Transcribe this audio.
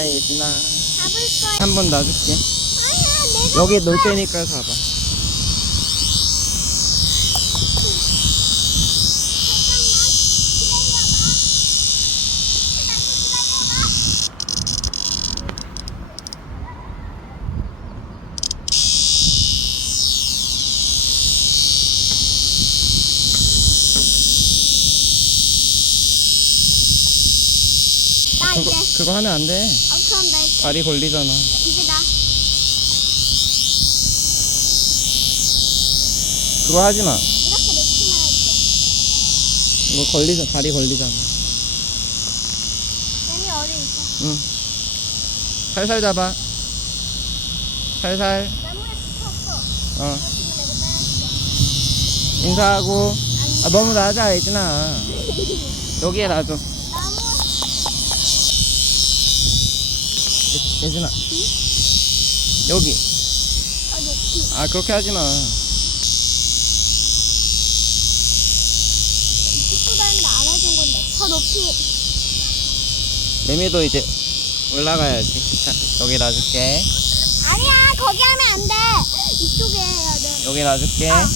예진아. 잡을 거야. 한 번 놔줄게. 아니야, 내가. 여기 놓을 테니까 가봐. 나 그거, 이제. 그거 하면 안 돼. 어, 그럼 나 이제. 다리 걸리잖아. 이제 나. 그거 하지 마. 이렇게 놓기만 할게. 이거 걸리잖아. 다리 걸리잖아. 뱀이 어디 있어? 응. 살살 잡아. 살살. 나무에 붙었어. 어. 내가. 인사하고. 아, 너무 낮아, 예진아. 여기에 놔줘. 나무. 예- 예진아. 여기. 아. 아, 그렇게 하지 마. 뜯고 다니는데 안 해준 건데. 더 높이. 매미도 이제 올라가야지. 자, 여기 놔줄게. 아니야, 거기 하면 안 돼. 이쪽에 해야 돼. 여기 놔줄게. 어.